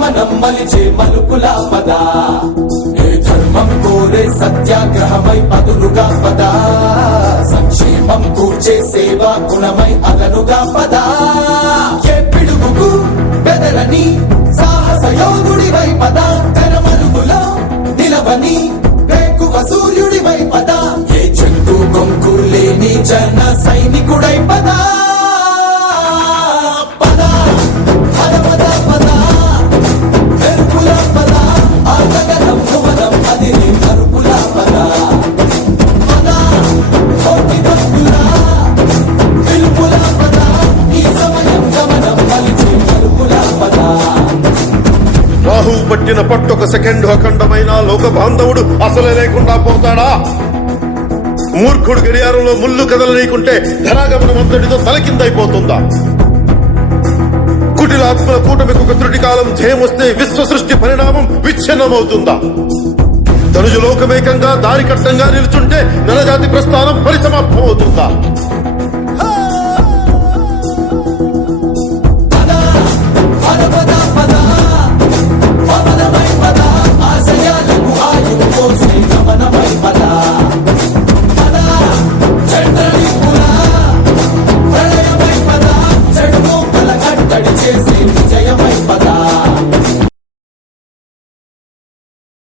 గమనం మలిచే మలుపుల పద ఏ ధర్మం కోరే సత్యాగ్రహమై పదులుగా పద సంక్షేమం కూర్చే సేవా గుణమై అదనుగా పద ఏ పిడుగుకు బెదరని సాహస యోధుడివై పద తెరమరుగులో నిలవని వేకువ సూర్యుడివై పద ఏ చెట్టు కొంకు లేని జన సైనికుడై పద రాహువు పట్టిన పట్టొక సెకండ్ అఖండమైన లోక బాంధవుడు అసలే లేకుండా పోతాడా? మూర్ఖుడు గడియారంలో ముళ్ళు కదలనీకుంటే ధరాగమనం అంతటితో తలకిందైపోతుందా? కుటిలాత్మల కూటమికి ఒక త్రుటి కాలం ధ్యేయమొస్తే విశ్వ సృష్టి పరిణామం విచ్ఛిన్నమవుతుందా? ధనుజు లోకమేకంగా దారి కట్టంగా నిలుచుంటే నరజాతి ప్రస్థానం పరిసమాప్తమవుతుందా?